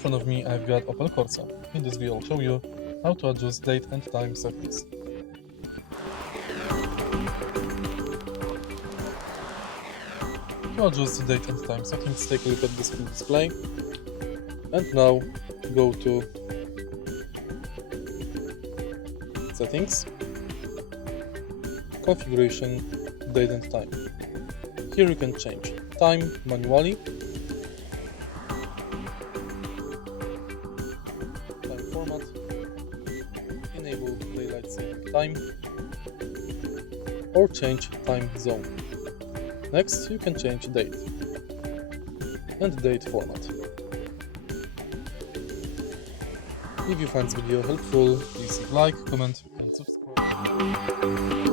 front of me I've got Opel Corsa. In this video I'll show you how to adjust date and time settings. To adjust the date and time settings, take a look at this full display. And now go to Settings, Configuration, Date and Time. Here you can change time manually, time format, enable daylight saving time, or change time zone. Next you can change date and date format. If you find this video helpful, please like, comment and subscribe.